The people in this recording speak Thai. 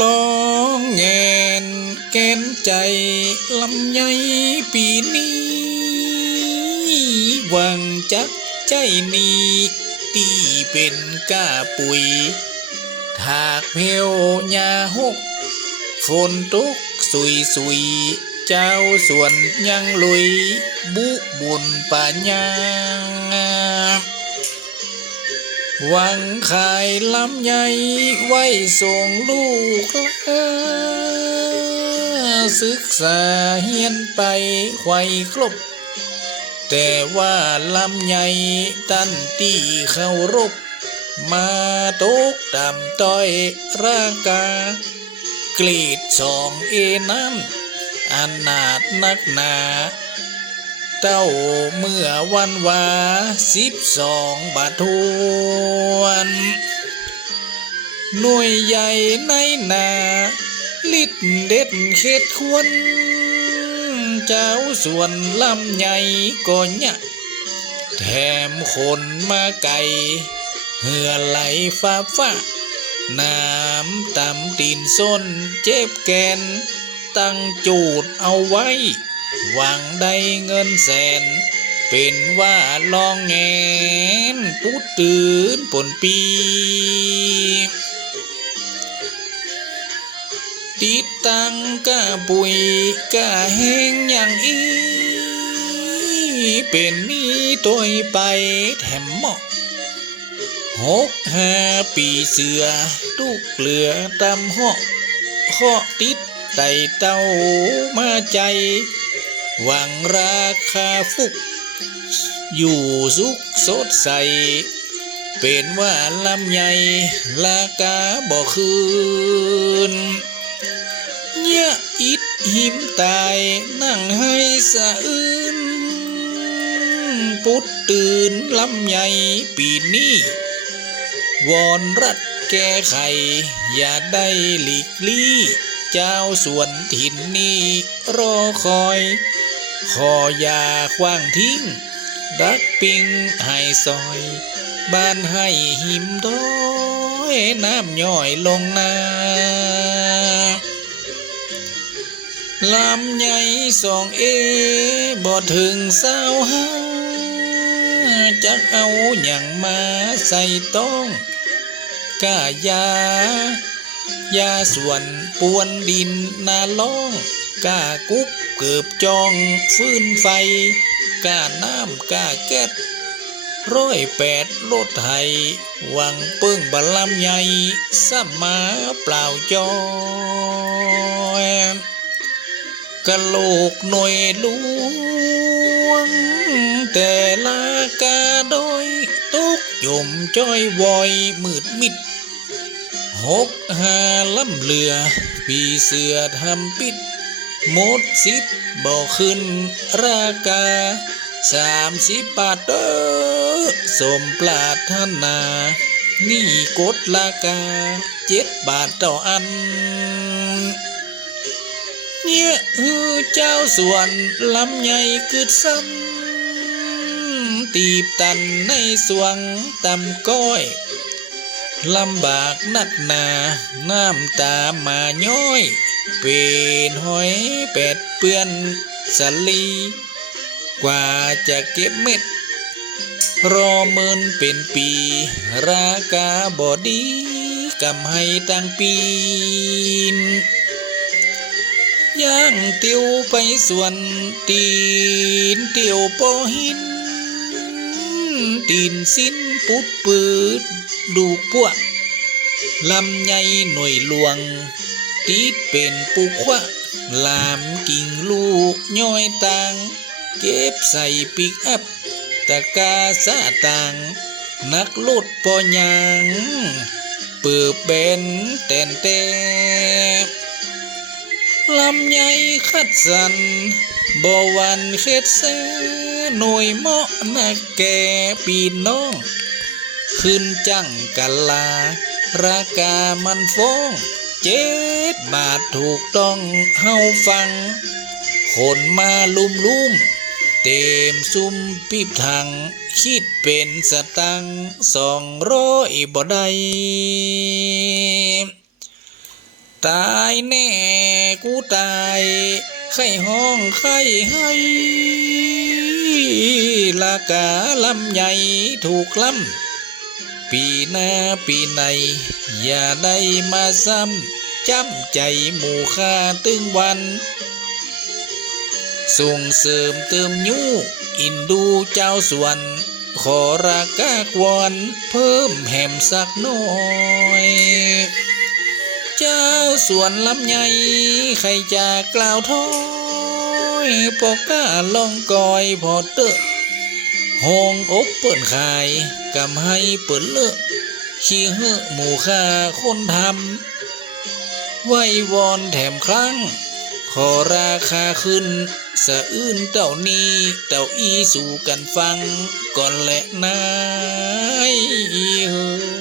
ลองแงนแกนใจลำไยปีนี้ วังจักใจนี้ตีเป็นก้าปุ๋ย ถากเพวหญ้าหก ฝนตกสุยสุย เจ้าสวนยังลุย บุบุญปัญญา หวังขายลำไยไว้ส่งลูกลศึกษาเฮียนไปไขวครบ แต่ว่าลำไยตันตีเขารบ มาตกต่ำต้อยร่างกา กรีดสองเอนั้นอนนาดนักหนา เต้าเมื่อวันวาสิบสองบาทวนหน่วยใหญ่ในนาลิดเด็ดเข็ดควร เจ้าส่วนลำใหญ่ก็เนี่ยแถมคนมาไก่เหือไหลฟ้าฟ้าน้ำตำตีนส้นเจ็บแกน ตั้งจูดเอาไว้ หวังได้เงินแสน เป็นว่าลองแงนปุดตื่นปนปี ติดตั้งกะปุยกะแห้งอย่างอีเป็นนี้ตัวไปแถมหมอกหกห้าปีเสือตุกเหลือตำหอกข้อติดไต่เต้ามาใจ หวังราคาฟุก อยู่สุขสดใส เป็นว่าลำใหญ่ลากาบ่คืนเนี่ยอิดหิมตายนั่งให้สะอื้นปุดตื่นลำใหญ่ปีนี้วอนรัฐแก้ไข อย่าได้หลีกลี่ เจ้าส่วนถิ่นนี้รอคอยขออย่าขว้างทิ้ง ดักปิงให้ซอย บ้านให้หิมด้อยน้ำย่อยลงนาลำใหญ่สองเอบ่ถึงเศร้าห้าจักเอาอย่างมาใส่ต้องกายา ยาส่วนปวนดินนาล่องกากุ๊บเกือบจองฟื้นไฟกาน้ำกาแก๊สร้อยแปดรถไทยหวังเปิ้งบลำใหญ่สัมมาเปล่าจอยกะโหลกหน่วยลวง แต่ละกาโดยตุกยมจ้อย วอย มืดมิด หกหาลำเรือ ปีเสือทำปิดหมดสิทธิ์บ่ขึ้นราคาสามสิบบาทเด้อสมปรารถนา นี่กดราคาเจ็ดบาทต่ออัน เนี่ยฮือเจ้าส่วนลำใหญ่กึดซ้ำตีบตันในสวงตำก้อย ลำบากนักหนาน้ำตามาย้อย เป็นหอยเป็ดเปื้อนสลี กว่าจะเก็บเม็ด รอเมินเป็นปี ราคาบอดีกำให้ตั้งปีนย่างเตียวไปส่วนตีนเตียวปอหิน ตีนสิ้นปุดปืดดูพวกลำใหญ่หน่วยหลวงติดเป็นปุขวะลามกิ่งลูกย้อยต่างเก็บใส่ปิกอัพตะกาซาต่างนักลุดปอยางเปิดเบนแตนแตลำใหญ่คัดสันบวันเข็ดแส หน่วยเหมาะนักแกปีน้องขึ้นจังกันลา ราคามันฟ้องเจ็ดบาทถูกต้องเฮาฟัง คนมาลุมลุมเต็มซุ่มปีบทางคิดเป็นสตังสองร้อยบ่ได้ตายแน่กูตายไข้ห้องไข้ให้ ลากาลำใหญ่ถูกลำปีหน้าปีใน อย่าได้มาซ้ำจำใจหมู่ค่าตึงวัน ส่งเสริมเติมยูอินดูเจ้าสวน ขอรากากวอนเพิ่มแหมสักหน่อยเจ้าสวนลำไยใครจะกล่าวถ้อยปอกก้าลองกอยพอเตอะ ห้องอกเปิ่นขายกำให้เปิ่นเลอะขี้เหอะหมู่ค่าคนทำไหว้วอนแถมครั้ง ขอราคาขึ้น สะอื้นเต่านี้เต่าอีสู่กันฟัง ก่อนแหละนายเฮ้ย